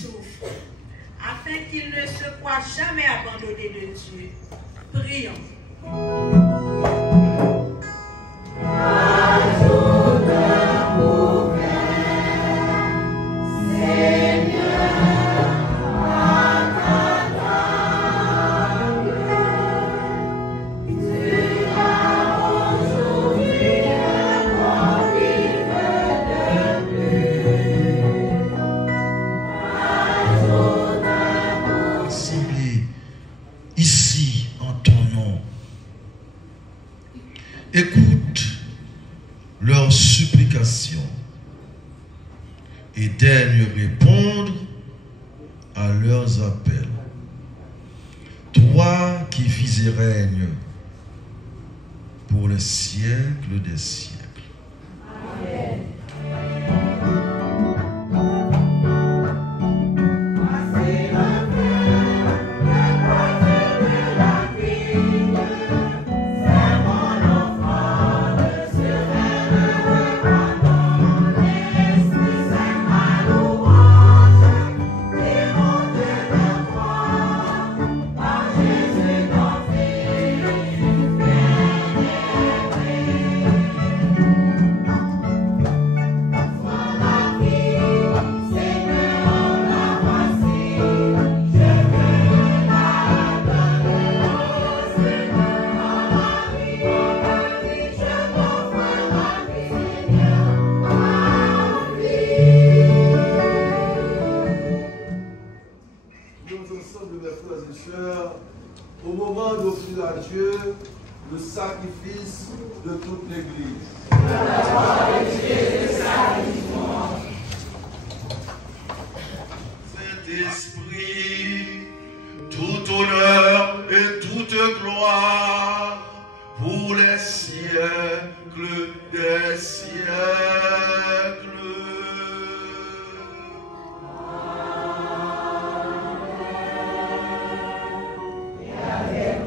souffre, afin qu'il ne se croie jamais abandonné de Dieu. Prions. Écoute leurs supplications et daigne répondre à leurs appels. Toi qui vis et règnes pour les siècles des siècles. Amen. Au moment d'offrir à Dieu le sacrifice de toute l'Église. Saint-Esprit, tout honneur et toute gloire pour les siècles des siècles. Amen.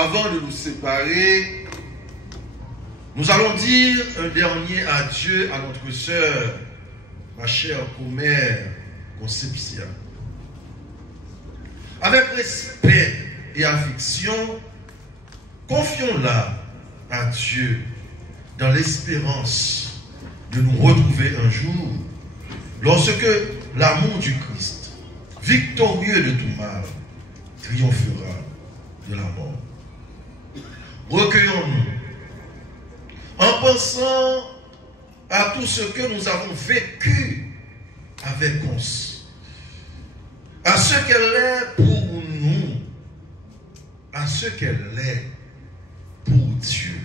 avant de nous séparer, nous allons dire un dernier adieu à notre sœur, ma chère commère Concepcia. Avec respect et affection, confions-la à Dieu dans l'espérance de nous retrouver un jour lorsque l'amour du Christ, victorieux de tout mal, triomphera de la mort. Recueillons-nous en pensant à tout ce que nous avons vécu avec Conce, à ce qu'elle est pour nous, à ce qu'elle est pour Dieu.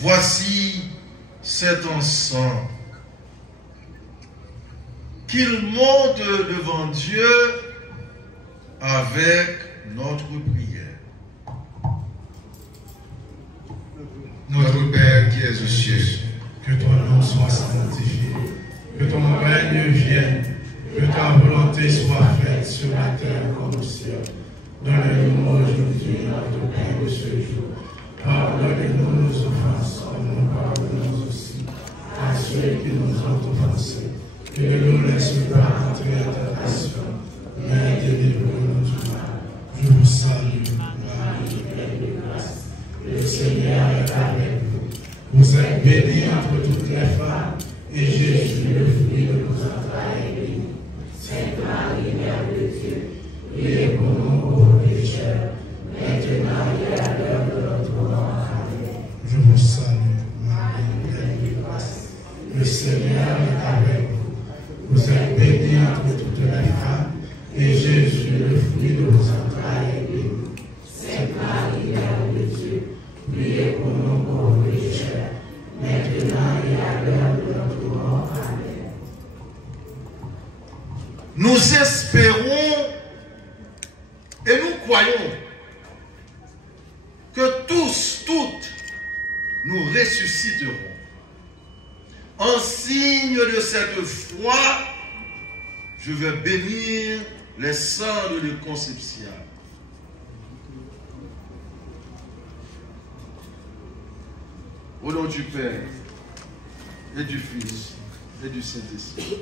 Voici cet encens qu'il monte devant Dieu avec notre prière. Notre Père qui es aux cieux, que ton nom soit sanctifié, que ton règne vienne, que ta volonté soit faite sur la terre comme au ciel. Donne-nous aujourd'hui notre pain de ce jour. Pardonne-nous nos offenses, comme nous pardonnons aussi à ceux qui nous ont offensés. Que ne nous laisse pas entrer en tentation, mais délivre-nous du mal. Je vous salue, Marie, pleine de grâce. Le Seigneur est avec vous. Vous êtes bénie entre toutes les femmes, et Jésus, le fruit de vos entrailles, est béni. Sainte Marie, Mère de Dieu, priez pour nous pauvres pécheurs, maintenant et à l'heure de notre mort. Amen. Je vous salue, Marie, pleine de grâce. Le Seigneur est avec vous. Vous êtes bénie entre toutes les femmes, et Jésus, le fruit de vos entrailles, est béni. Sainte Marie, Mère de Dieu, priez pour nous pauvres pécheurs, maintenant et à l'heure de notre mort. Amen. Nous espérons et nous croyons que tous, toutes, nous ressusciterons. En signe de cette foi, je vais bénir les cendres de Concepcia. Au nom du Père, et du Fils, et du Saint-Esprit.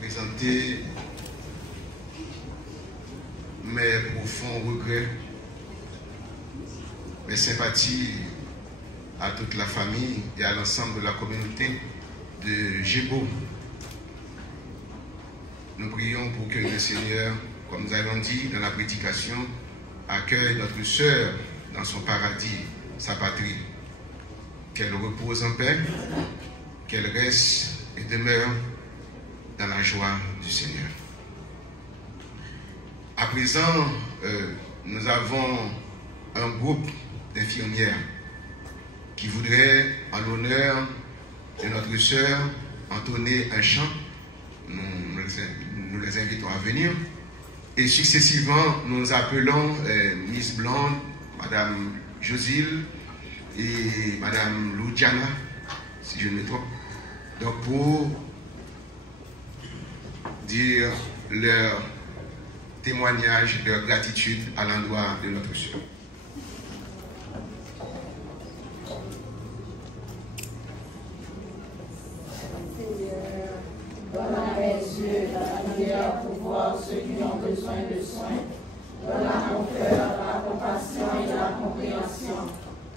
Présenter profonds regrets, mes sympathies à toute la famille et à l'ensemble de la communauté de Gébo. Nous prions pour que le Seigneur, comme nous avons dit dans la prédication, accueille notre sœur dans son paradis, sa patrie. Qu'elle repose en paix, qu'elle reste et demeure dans la joie du Seigneur. À présent, nous avons un groupe d'infirmières qui voudraient, en l'honneur de notre sœur, entonner un chant. Nous les invitons à venir. Et successivement, nous appelons Miss Blonde, Madame Josile et Madame Loudiana, si je ne me trompe. Donc pour dire leur témoignage, leur gratitude à l'endroit de notre sœur. Donne à mes yeux la lumière pour voir ceux qui ont besoin de soins. Donne à mon cœur la compassion et la compréhension.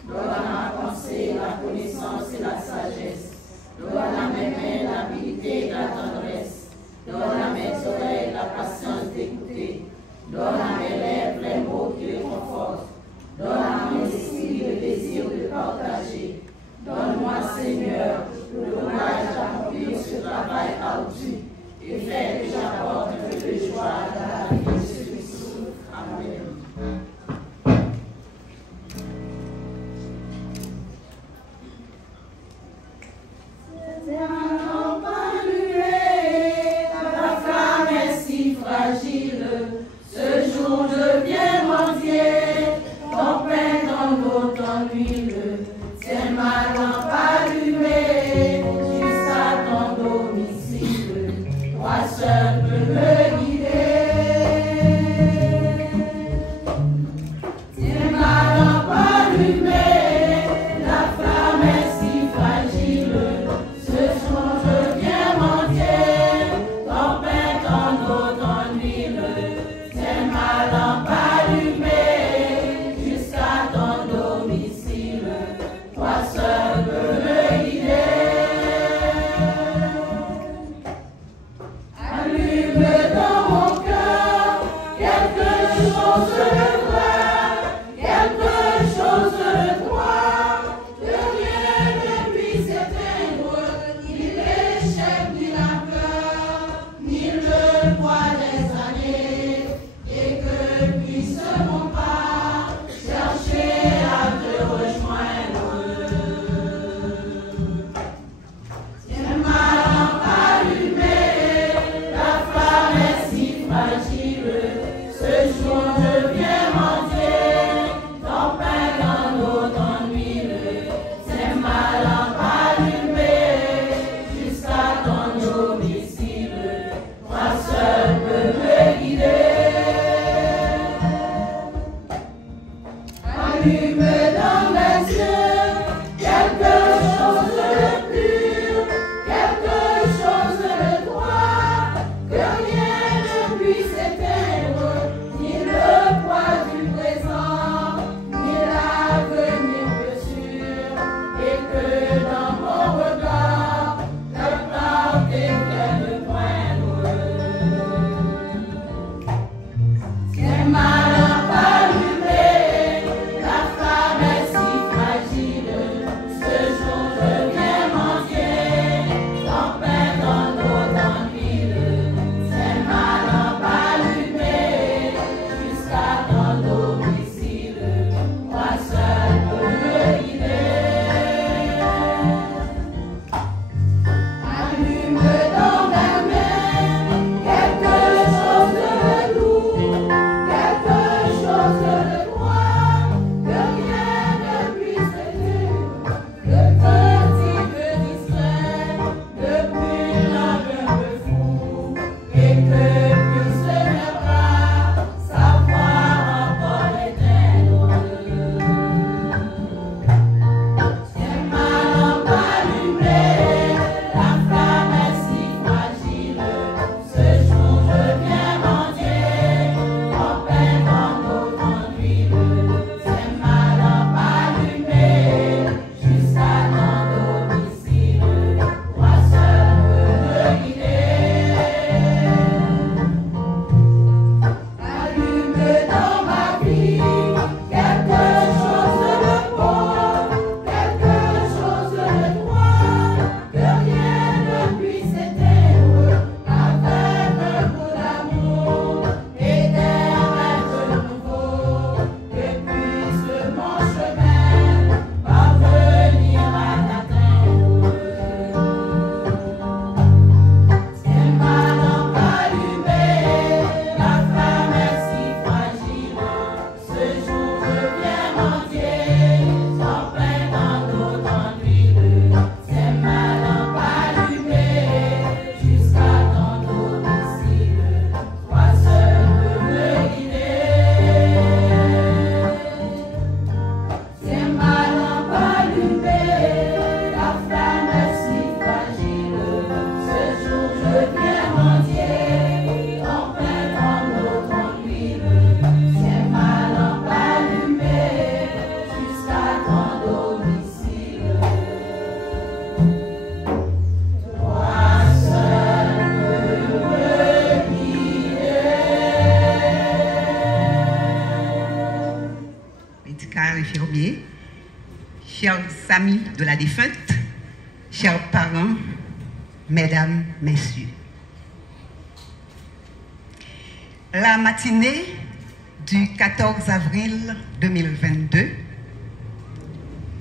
Donne à ma pensée la connaissance et la sagesse. Donne à mes mains l'habilité et la tendresse. Donne à mes oreilles la patience d'écouter. Donne à mes lèvres les mots qui réconfortent. Donne à mon esprit le désir de partager. Donne-moi, Seigneur, le courage d'accomplir ce travail ardu et fais que j'apporte un peu de joie dans la vie de ceux qui souffrent. Amen. amis de la défunte, chers parents, mesdames, messieurs. La matinée du 14 avril 2022,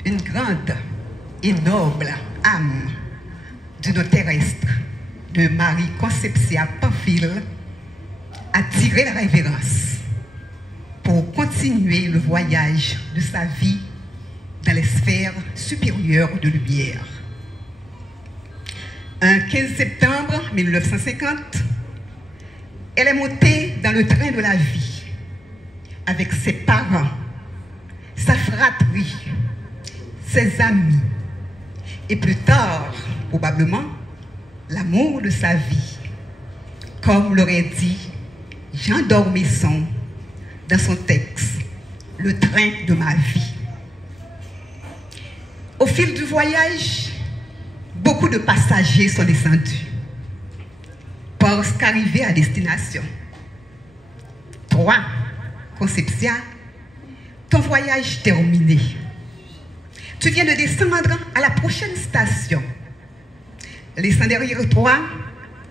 une grande et noble âme du nord terrestre de Marie Concepcia Pamphile a tiré la révérence pour continuer le voyage de sa vie dans les sphères supérieures de lumière. Un 15 septembre 1950, elle est montée dans le train de la vie avec ses parents, sa fratrie, ses amis et plus tard, probablement, l'amour de sa vie, comme l'aurait dit Jean d'Ormesson dans son texte « Le train de ma vie ». Au fil du voyage, beaucoup de passagers sont descendus parce qu'arrivés à destination. Toi, Concepcia, ton voyage terminé. Tu viens de descendre à la prochaine station. Laissant derrière toi,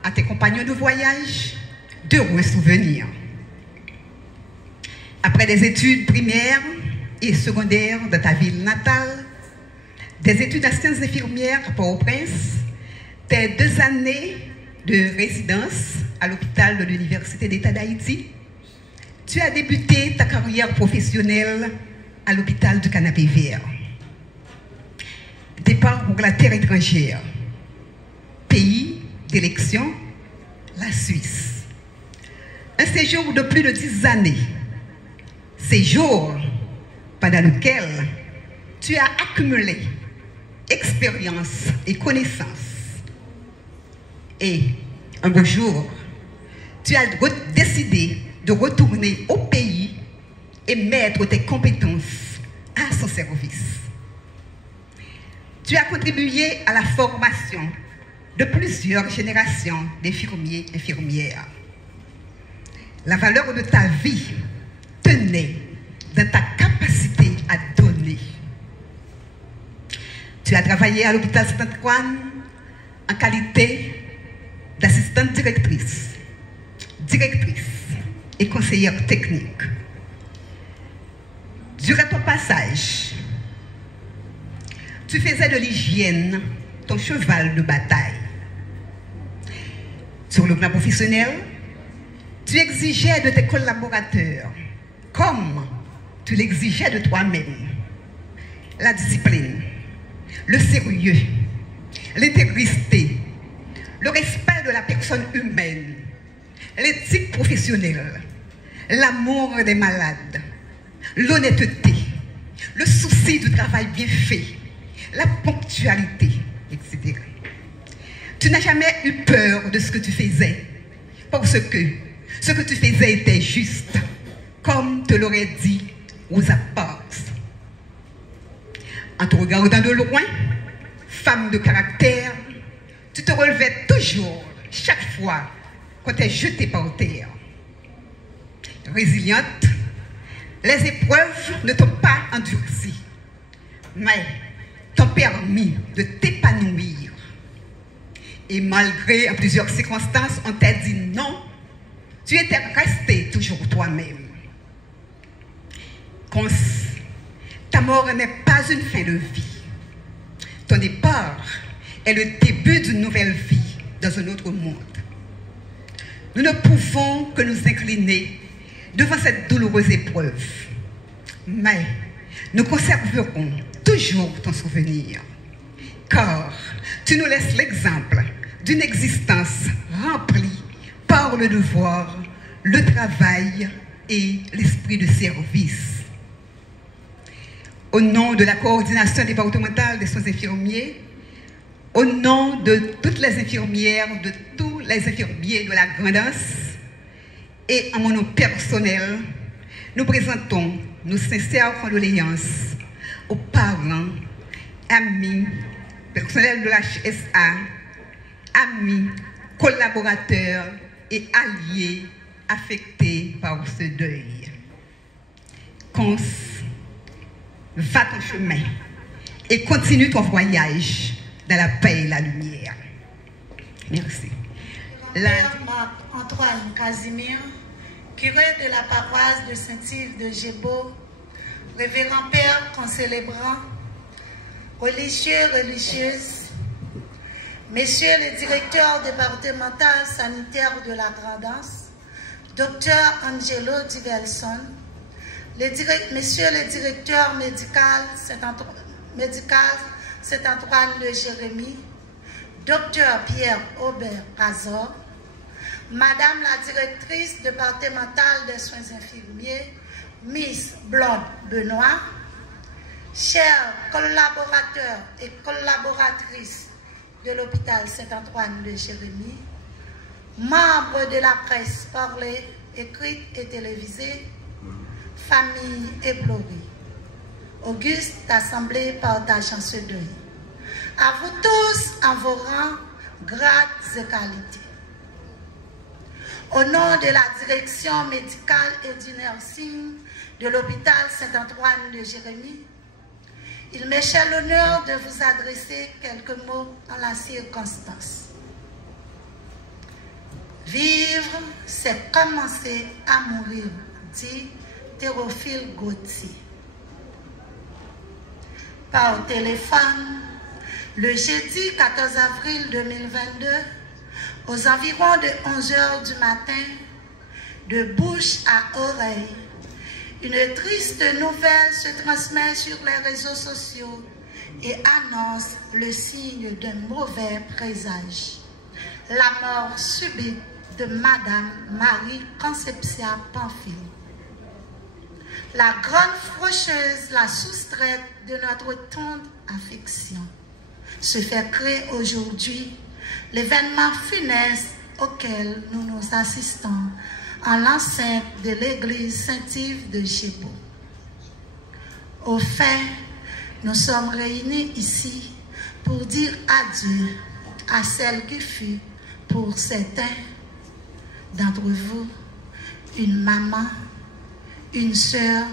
à tes compagnons de voyage, d'heureux souvenirs. Après des études primaires et secondaires dans ta ville natale, des études d'assistance infirmière à Port-au-Prince, tes 2 années de résidence à l'hôpital de l'Université d'État d'Haïti, tu as débuté ta carrière professionnelle à l'hôpital du Canapé Vert. Départ pour la terre étrangère. Pays d'élection, la Suisse. Un séjour de plus de 10 années. Séjour pendant lequel tu as accumulé expérience et connaissances. Et un beau jour, tu as décidé de retourner au pays et mettre tes compétences à son service. Tu as contribué à la formation de plusieurs générations d'infirmiers et infirmières. La valeur de ta vie tenait dans ta capacité à donner. Tu as travaillé à l'hôpital Saint-Antoine en qualité d'assistante directrice et conseillère technique. Durant ton passage, tu faisais de l'hygiène ton cheval de bataille. Sur le plan professionnel, tu exigeais de tes collaborateurs, comme tu l'exigeais de toi-même, la discipline, le sérieux, l'intégrité, le respect de la personne humaine, l'éthique professionnelle, l'amour des malades, l'honnêteté, le souci du travail bien fait, la ponctualité, etc. Tu n'as jamais eu peur de ce que tu faisais, parce que ce que tu faisais était juste, comme te l'aurait dit Rosa Parks. En te regardant de loin, femme de caractère, tu te relevais toujours, chaque fois qu'on t'est jeté par terre. Résiliente, les épreuves ne t'ont pas endurci, mais t'ont permis de t'épanouir. Et malgré en plusieurs circonstances, on t'a dit non, tu étais resté toujours toi-même. Ta mort n'est pas une fin de vie. Ton départ est le début d'une nouvelle vie dans un autre monde. Nous ne pouvons que nous incliner devant cette douloureuse épreuve, mais nous conserverons toujours ton souvenir, car tu nous laisses l'exemple d'une existence remplie par le devoir, le travail et l'esprit de service. Au nom de la coordination départementale des soins infirmiers, au nom de toutes les infirmières, de tous les infirmiers de la Grand'Anse, et en mon nom personnel, nous présentons nos sincères condoléances aux parents, amis, personnels de la HSA, amis, collaborateurs et alliés affectés par ce deuil. Cons, va ton chemin et continue ton voyage dans la paix et la lumière. Merci. Père Marc-Antoine Casimir, curé de la paroisse de Saint-Yves de Gébo, révérend Père concélébrant, religieux, religieuses, messieurs les directeurs départementaux sanitaires de la Grand'Anse, docteur Angelo Divelson, messieurs les directeurs médical Saint-Antoine de Jérémie, docteur Pierre Aubert Razor, madame la directrice départementale des soins infirmiers, Miss Blonde Benoît, chers collaborateurs et collaboratrices de l'hôpital Saint-Antoine de Jérémie, membres de la presse parlée, écrite et télévisée, famille éplorée, auguste assemblée partageant ce deuil. À vous tous, en vos rangs, grades et qualités. Au nom de la direction médicale et du nursing de l'hôpital Saint-Antoine de Jérémie, il m'est cher l'honneur de vous adresser quelques mots en la circonstance. Vivre, c'est commencer à mourir, dit Théophile Gautier. Par téléphone, le jeudi 14 avril 2022, aux environs de 11 h du matin, de bouche à oreille, une triste nouvelle se transmet sur les réseaux sociaux et annonce le signe d'un mauvais présage. La mort subite de Madame Marie Concepcia Pamphile. La grande faucheuse, la soustraite de notre tendre affection, se fait créer aujourd'hui l'événement funeste auquel nous nous assistons en l'enceinte de l'église Saint-Yves de Gébo. Au fait, nous sommes réunis ici pour dire adieu à celle qui fut, pour certains d'entre vous, une maman, une sœur,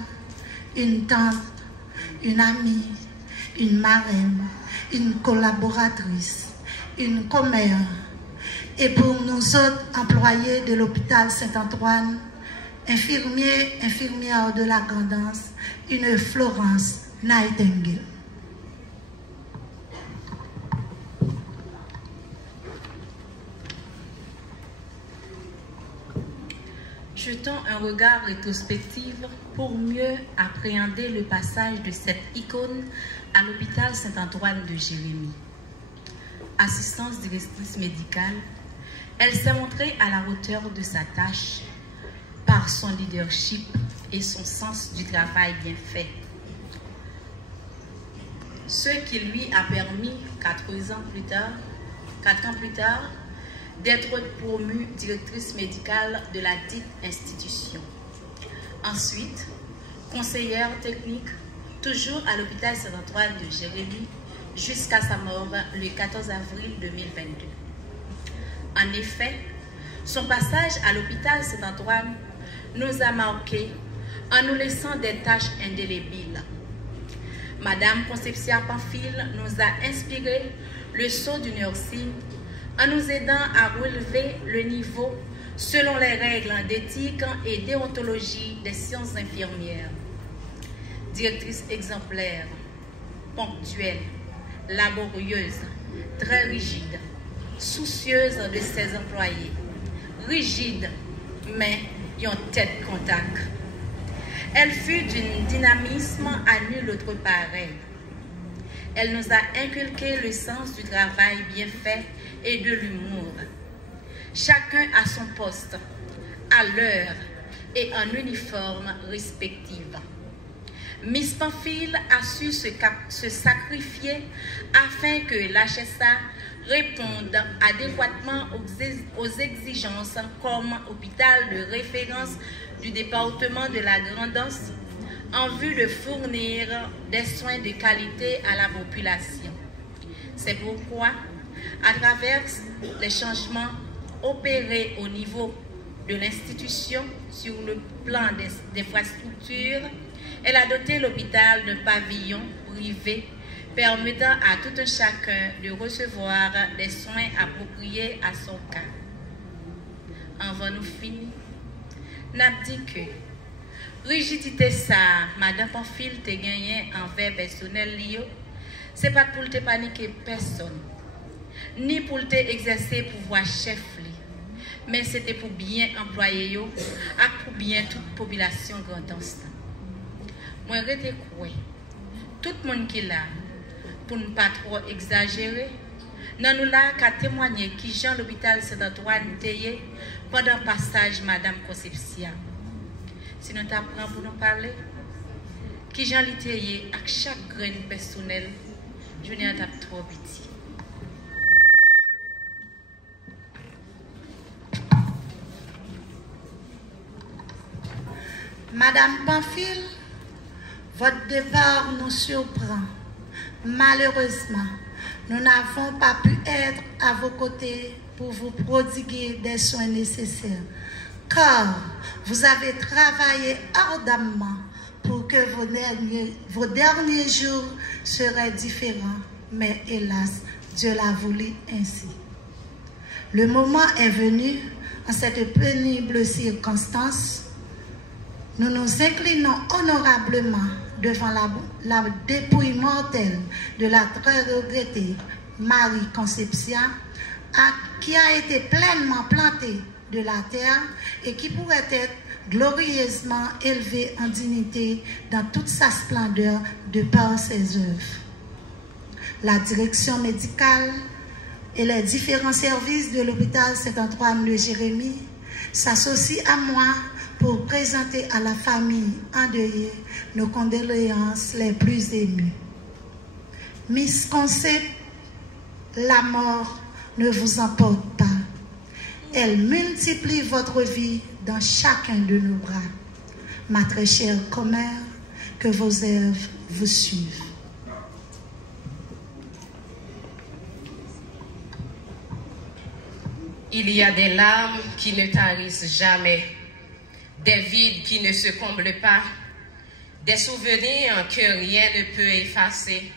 une tante, une amie, une marraine, une collaboratrice, une commère, et pour nous autres employés de l'hôpital Saint-Antoine, infirmiers, infirmières de la Grand'Anse, une Florence Nightingale. Jetons un regard rétrospectif pour mieux appréhender le passage de cette icône à l'hôpital Saint-Antoine de Jérémie. Assistante directrice médicale, elle s'est montrée à la hauteur de sa tâche par son leadership et son sens du travail bien fait. Ce qui lui a permis, 4 ans plus tard, d'être promue directrice médicale de la dite institution. Ensuite, conseillère technique, toujours à l'hôpital Saint-Antoine de Jérémie, jusqu'à sa mort le 14 avril 2022. En effet, son passage à l'hôpital Saint-Antoine nous a marqués en nous laissant des taches indélébiles. Madame Concepcia Pamphile nous a inspiré le saut du nursing en nous aidant à relever le niveau selon les règles d'éthique et déontologie des sciences infirmières. Directrice exemplaire, ponctuelle, laborieuse, très rigide, soucieuse de ses employés, rigide, mais en tête contact. Elle fut d'un dynamisme à nul autre pareil. Elle nous a inculqué le sens du travail bien fait et de l'humour. Chacun à son poste, à l'heure et en uniforme respectif. Miss Pamphile a su se sacrifier afin que l'HSA réponde adéquatement aux exigences comme hôpital de référence du département de la Grand'Anse en vue de fournir des soins de qualité à la population. C'est pourquoi, à travers les changements opérés au niveau de l'institution sur le plan des infrastructures, elle a doté l'hôpital d'un pavillon privé permettant à tout un chacun de recevoir des soins appropriés à son cas. Avant nous finir, n'a dit que rigidité ça, Madame Pamphile te gagné envers personnel lié, c'est pas pour te paniquer personne, ni pour te exercer pouvoir chef li, mais c'était pour bien employer yo, et pour bien toute population grand instant. Moi rete quoi, tout le monde qui là, pour ne pas trop exagérer, nous là qu'à témoigner qui Jean l'hôpital Saint-Antoine tayé pendant passage Madame Concepcia. Si nous t'apprenons pour nous parler, qui Jean l'itayé avec chaque grain personnel, je n'ai pas trop petit. Madame Pamphile, votre départ nous surprend. Malheureusement, nous n'avons pas pu être à vos côtés pour vous prodiguer des soins nécessaires, car vous avez travaillé ardemment pour que vos derniers jours seraient différents, mais hélas, Dieu l'a voulu ainsi. Le moment est venu, en cette pénible circonstance, nous nous inclinons honorablement devant la dépouille mortelle de la très regrettée Marie Concepcia, qui a été pleinement plantée de la terre et qui pourrait être glorieusement élevée en dignité dans toute sa splendeur de par ses œuvres. La direction médicale et les différents services de l'hôpital Saint-Antoine-le-Jérémie s'associent à moi pour présenter à la famille endeuillée nos condoléances les plus émues. Miss Concept, la mort ne vous emporte pas. Elle multiplie votre vie dans chacun de nos bras. Ma très chère commère, que vos œuvres vous suivent. Il y a des larmes qui ne tarissent jamais, des vides qui ne se comblent pas, des souvenirs que rien ne peut effacer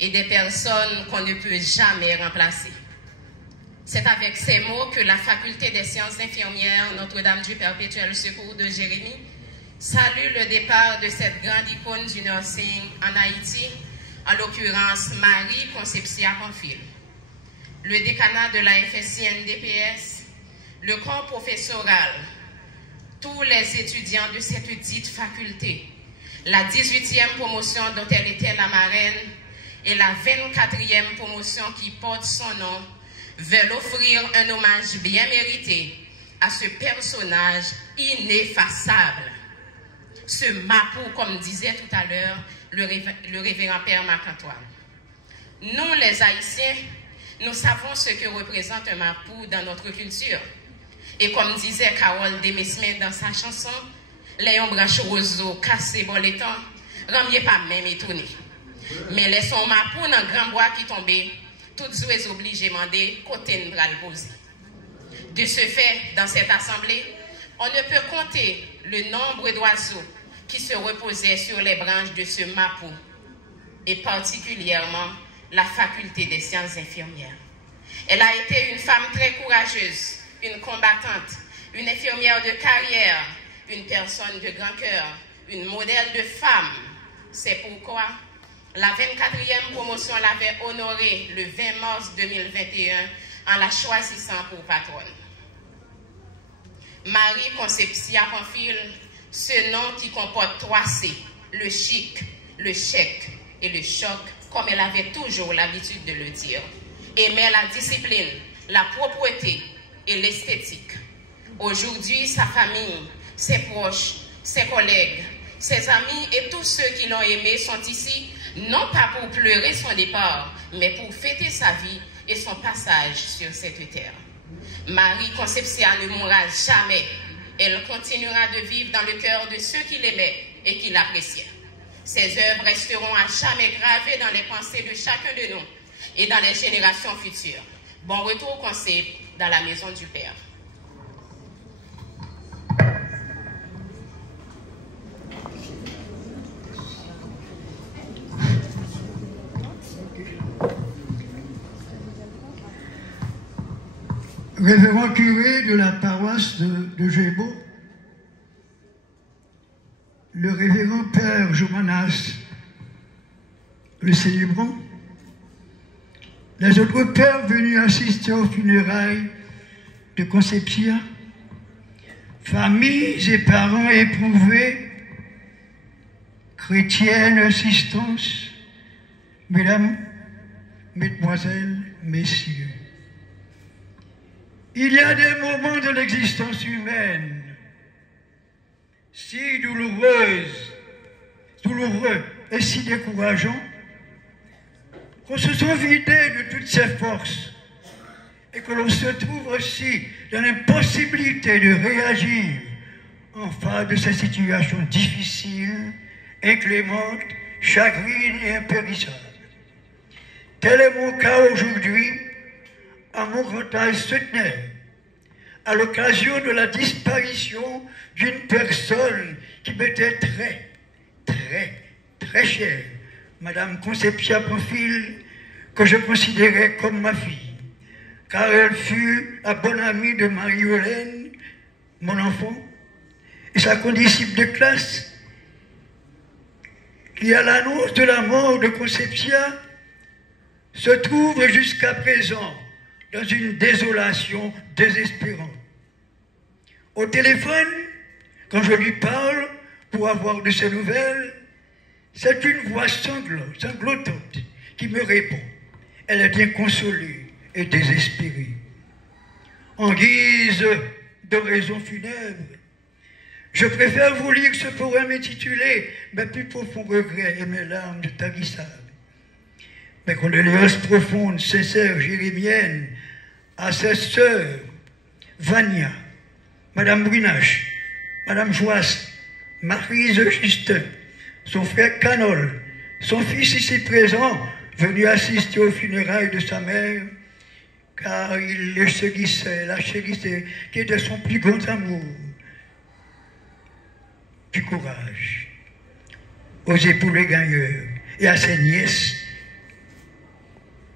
et des personnes qu'on ne peut jamais remplacer. C'est avec ces mots que la faculté des sciences infirmières Notre-Dame du Perpétuel Secours de Jérémie salue le départ de cette grande icône du nursing en Haïti, en l'occurrence Marie Concepcia Pamphile. Le décanat de la FSI-NDPS, le corps professoral, tous les étudiants de cette dite faculté, la 18e promotion dont elle était la marraine et la 24e promotion qui porte son nom, veulent offrir un hommage bien mérité à ce personnage ineffaçable. Ce Mapou, comme disait tout à l'heure le révérend Père Marc-Antoine. Nous, les Haïtiens, nous savons ce que représente un Mapou dans notre culture. Et comme disait Carole Demesmet dans sa chanson, Léon branche roseau cassé bon les temps, ramier pas même étonné. Mais laissons Mapou dans grand bois qui tombait, toutes jouées obligées mandées, côté de bras le poser. De ce fait, dans cette assemblée, on ne peut compter le nombre d'oiseaux qui se reposaient sur les branches de ce Mapou, et particulièrement la faculté des sciences infirmières. Elle a été une femme très courageuse, une combattante, une infirmière de carrière, une personne de grand cœur, une modèle de femme. C'est pourquoi la 24e promotion l'avait honorée le 20 mars 2021 en la choisissant pour patronne. Marie Concepcia Pamphile, ce nom qui comporte 3 C, le chic, le chèque et le choc, comme elle avait toujours l'habitude de le dire, aimait la discipline, la propreté et l'esthétique. Aujourd'hui, sa famille, ses proches, ses collègues, ses amis et tous ceux qui l'ont aimé sont ici, non pas pour pleurer son départ, mais pour fêter sa vie et son passage sur cette terre. Marie Concepcia ne mourra jamais. Elle continuera de vivre dans le cœur de ceux qui l'aimaient et qui l'appréciaient. Ses œuvres resteront à jamais gravées dans les pensées de chacun de nous et dans les générations futures. Bon retour au Concept dans la maison du Père. révérend curé de la paroisse de Gébo, le révérend père Jomanas, le célébrant, les autres pères venus assister aux funérailles de Concepcia, familles et parents éprouvés, chrétiennes, assistance, mesdames, mesdemoiselles, messieurs. Il y a des moments de l'existence humaine si douloureux et si décourageants qu'on se sent vidé de toutes ses forces et que l'on se trouve aussi dans l'impossibilité de réagir en face de ces situations difficiles, inclémentes, chagrines et impérissables. Tel est mon cas aujourd'hui, à mon grand âge centenaire, à l'occasion de la disparition d'une personne qui m'était très chère, Madame Concepcia Pamphile, que je considérais comme ma fille, car elle fut la bonne amie de Marie-Hélène, mon enfant, et sa condisciple de classe, qui à l'annonce de la mort de Concepcia se trouve jusqu'à présent dans une désolation désespérante. Au téléphone, quand je lui parle pour avoir de ses nouvelles, c'est une voix sanglotante qui me répond. Elle est inconsolée et désespérée. En guise d'oraison funèbre, je préfère vous lire ce poème intitulé « Mes plus profonds regrets et mes larmes de tarissade ». Mes condoléances profondes, sincères, jérémiennes, à ses sœurs, Vania, Madame Brunache, Madame Joas, Maryse Justin, son frère Canol, son fils ici présent, venu assister aux funérailles de sa mère, car il le chérissait, la chérissait, qui était son plus grand amour. Du courage aux époules gagneurs et à ses nièces,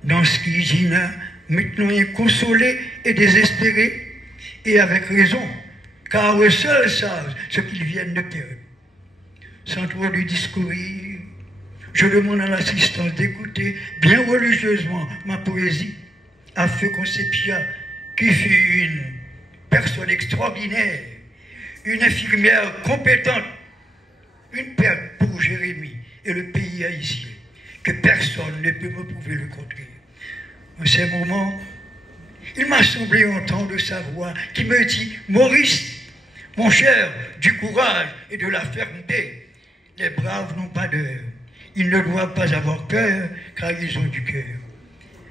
dans ce qui Gina, maintenant inconsolée et désespérée, et avec raison, car eux seuls savent ce qu'ils viennent de perdre. Sans trop lui discourir, je demande à l'assistance d'écouter bien religieusement ma poésie, à feu Concepcia, qui fut une personne extraordinaire, une infirmière compétente, une perte pour Jérémie et le pays haïtien, que personne ne peut me prouver le contraire. En ces moments, il m'a semblé entendre sa voix qui me dit « Maurice, mon cher, du courage et de la fermeté. Les braves n'ont pas d'heure. Ils ne doivent pas avoir peur, car ils ont du cœur.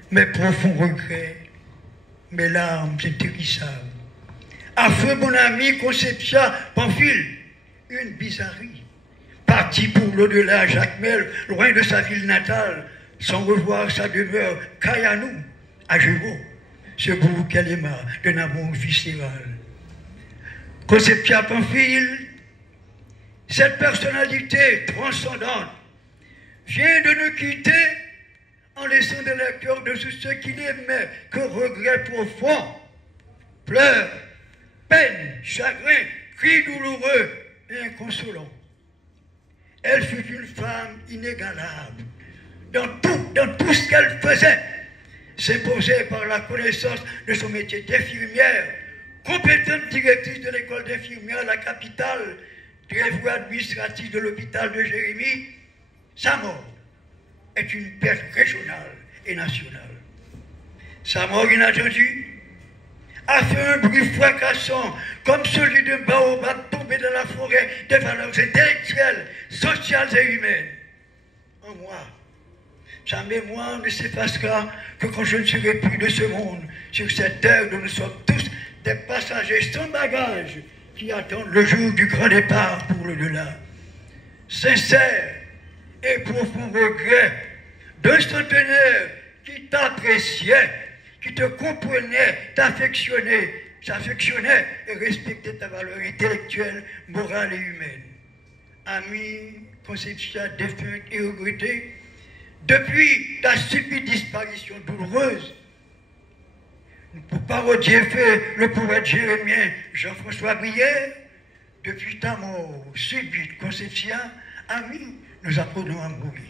Mes profonds regrets, mes larmes intérissables. À feu, mon ami Concepcia Pamphile, une bizarrerie. Parti pour l'au-delà, Jacmel, loin de sa ville natale, sans revoir sa demeure, Kayanou, à Gévo, ce bourg qu'elle aima d'un amour viscéral. Concepcia Pamphile, cette personnalité transcendante, vient de nous quitter en laissant dans le cœur de tous ceux qui n'aimaient que regrets profonds, pleurs, peines, chagrins, cris douloureux et inconsolants. Elle fut une femme inégalable dans tout ce qu'elle faisait, s'imposait par la connaissance de son métier d'infirmière, compétente directrice de l'école d'infirmière à la capitale, directrice administrative de l'hôpital de Jérémie. Sa mort est une perte régionale et nationale. Sa mort inattendue a fait un bruit fracassant comme celui d'un baobab tombé dans la forêt des valeurs intellectuelles, sociales et humaines. En moi, sa mémoire ne s'effacera que quand je ne serai plus de ce monde, sur cette terre dont nous sommes tous des passagers sans bagages qui attendent le jour du grand départ pour l'au-delà. Sincère et profond regret d'un centenaire qui t'appréciait, qui te comprenait, t'affectionnait et respectait ta valeur intellectuelle, morale et humaine. Ami Concepcia défunte et regrettée, depuis ta subite disparition douloureuse, pour parodier fait le poète jérémien Jean-François Brière, depuis ta mort subite, Conception, amis, nous apprenons à mourir.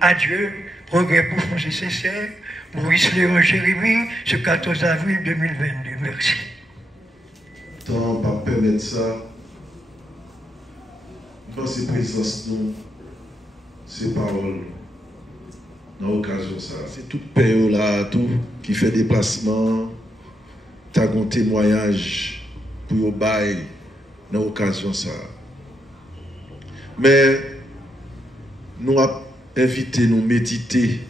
Adieu, regret profond et sincère, Maurice Léon Jérémie, ce 14 avril 2022. Merci. Tant pas permettre ça, dans ces présences, nous, ces paroles, dans l'occasion ça. C'est toute paix là, tout qui fait déplacement, t'as un témoignage pour au bail dans l'occasion ça. Mais nous avons invité nous méditer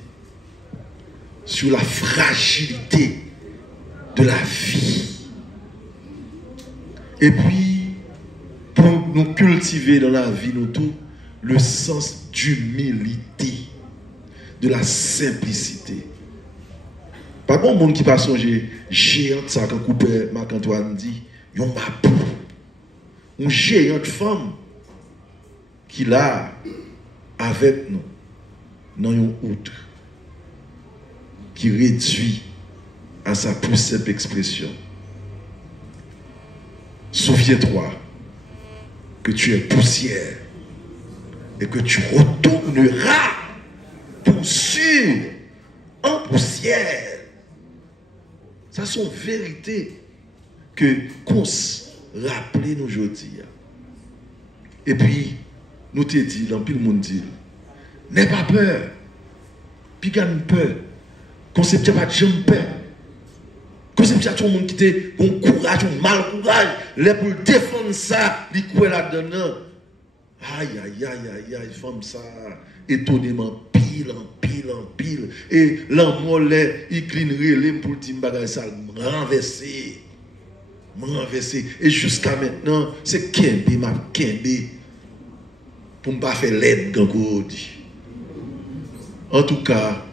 sur la fragilité de la vie. Et puis, pour nous cultiver dans la vie, nous tous, le sens d'humilité, de la simplicité. Pas bon monde qui pas songer géante ça quand coupé Marc-Antoine dit, yon mapou, une géante femme qui là avec nous dans une outre qui réduit à sa plus simple expression. Souviens-toi que tu es poussière et que tu retourneras pour sûr en poussière. Ça sont vérités que qu'on se rappelle aujourd'hui. Et puis, nous te dit, dans le monde dit, n'aie pas peur, puis gagne peur. Conception pas de jamais peur. Conception tout le monde qui te bon courage, bon mal courage, les pour défendre ça, il coué là-dedans. Aïe, aïe, aïe, aïe, aïe, femme ça, étonnément pile, en pile, en pile. Et l'amour, il clinerait pour le dire bagage ça, renverser. Et jusqu'à maintenant, c'est Kembe, ma Kembe, pour ne pas faire l'aide gangodi. En tout cas,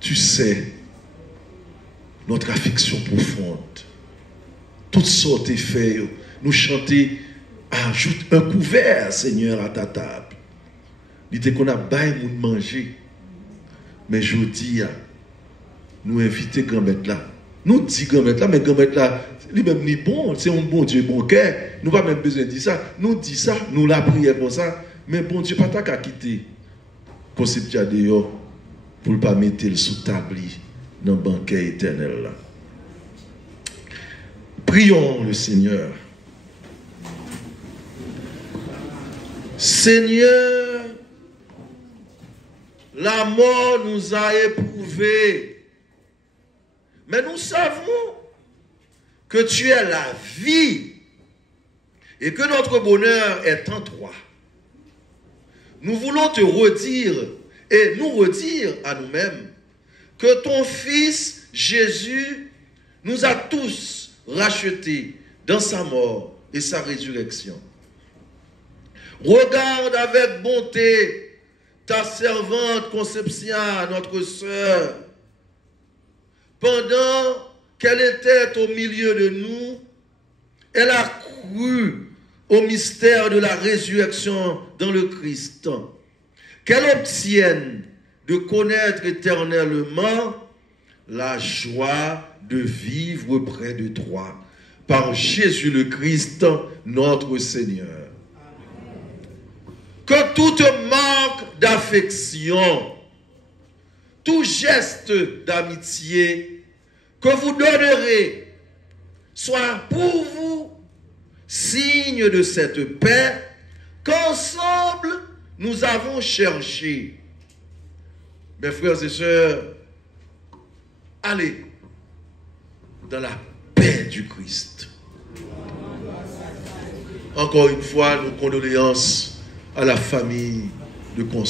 tu sais, notre affection profonde, toutes sortes de faits, nous chanter, ajoute un couvert, Seigneur, à ta table. Il dit qu'on a bail pour manger, mais je dis, nous inviter grand-mère là. Nous disons grand-mère là, mais grand-mère là, lui-même ni bon, c'est un bon Dieu, bon cœur. Nous n'avons pas même besoin de dire ça. Nous disons ça, nous la prions pour ça, mais bon Dieu, pas qu'à quitter. Concept dehors pour ne pas mettre le sous table dans le banquet éternel là. Prions le Seigneur. Seigneur, la mort nous a éprouvés. Mais nous savons que tu es la vie et que notre bonheur est en toi. Nous voulons te redire et nous redire à nous-mêmes que ton Fils Jésus nous a tous rachetés dans sa mort et sa résurrection. Regarde avec bonté ta servante Conception, notre sœur. Pendant qu'elle était au milieu de nous, elle a cru au mystère de la résurrection dans le Christ. Qu'elle obtienne de connaître éternellement la joie de vivre près de toi, par Jésus le Christ, notre Seigneur. Que toute manque d'affection, tout geste d'amitié que vous donnerez soit pour vous signe de cette paix qu'ensemble nous avons cherché. Mes frères et sœurs, allez dans la paix du Christ. Encore une fois, nos condoléances à la famille de Cons.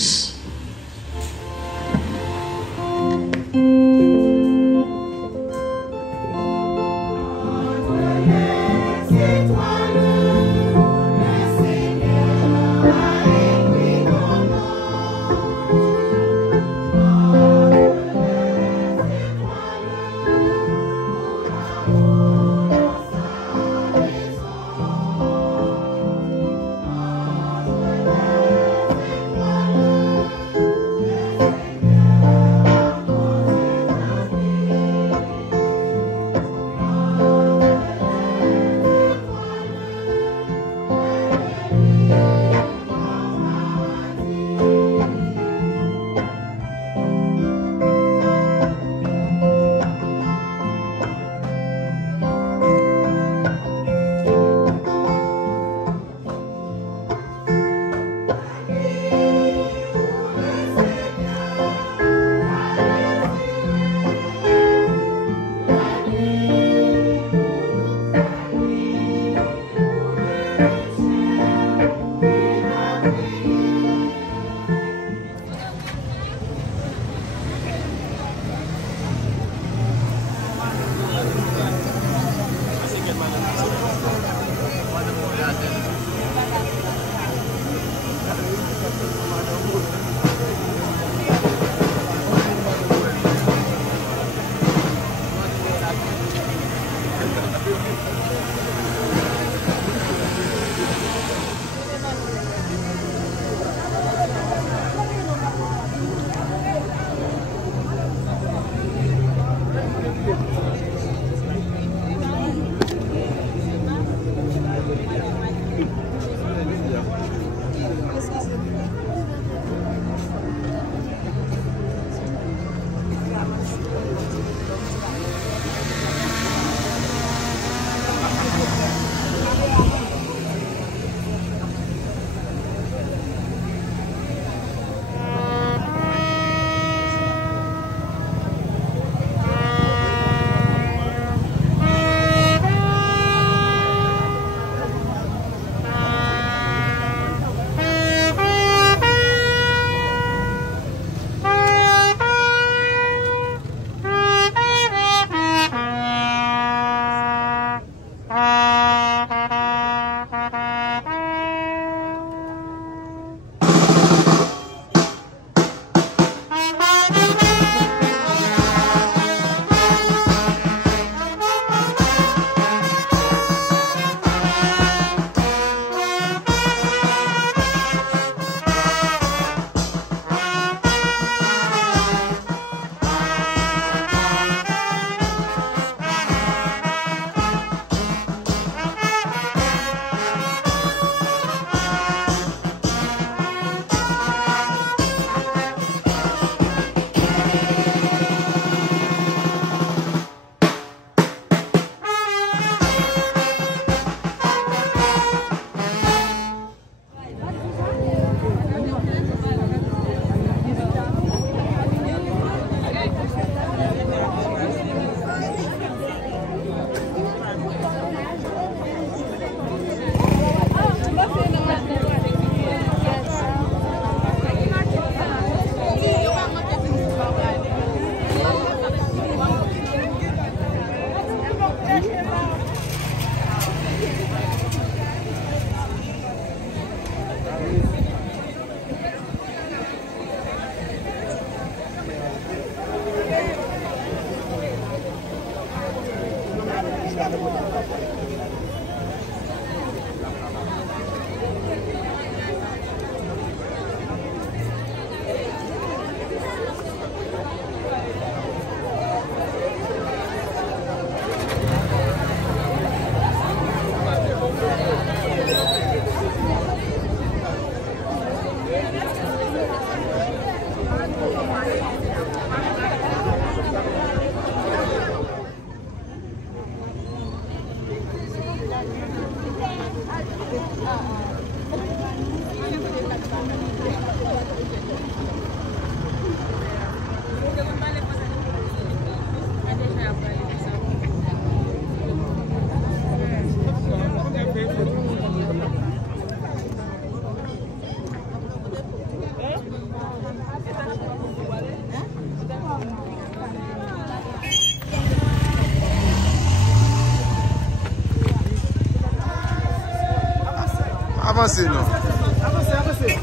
Avancez, non. Avancez.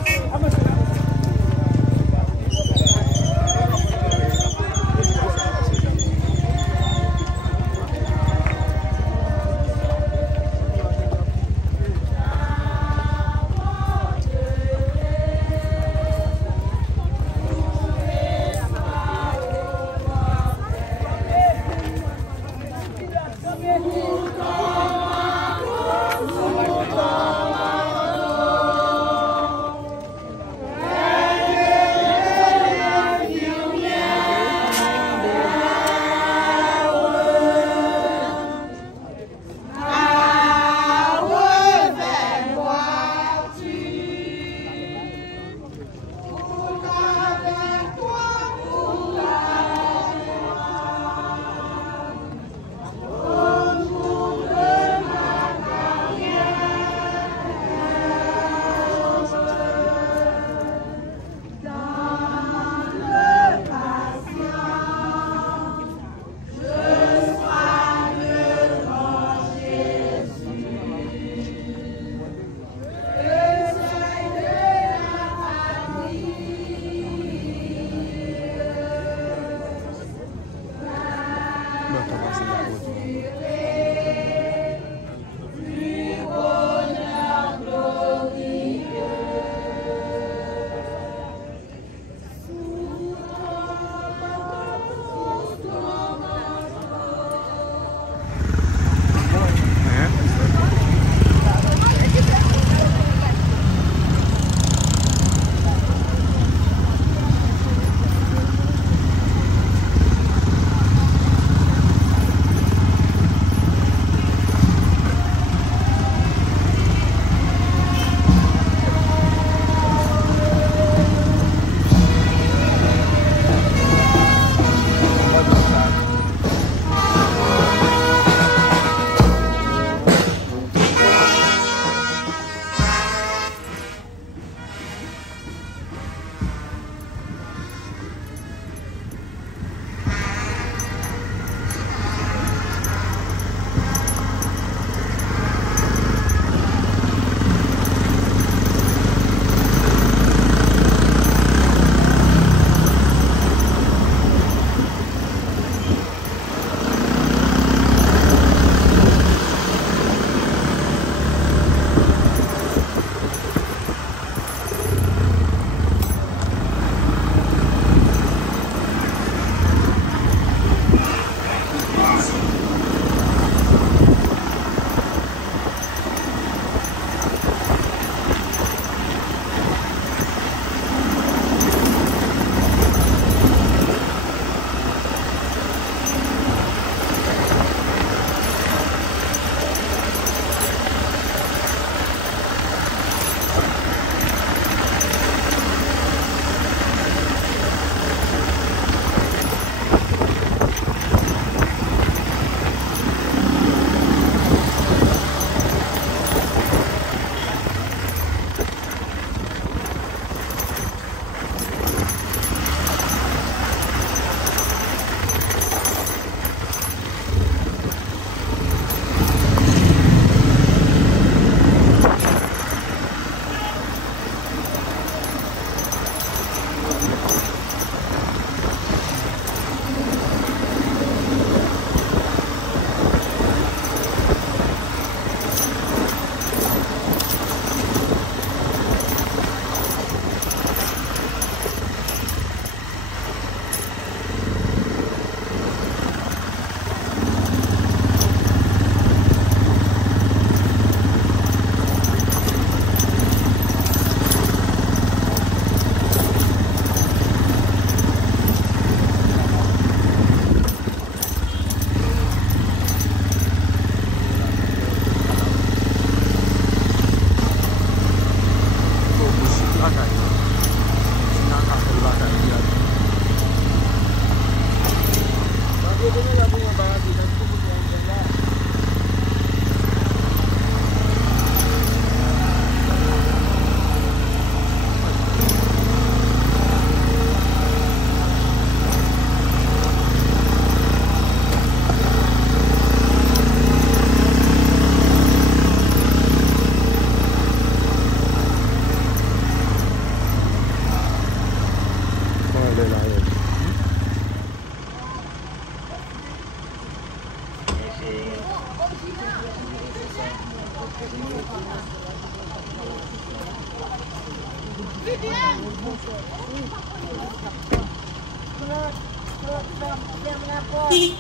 Oui.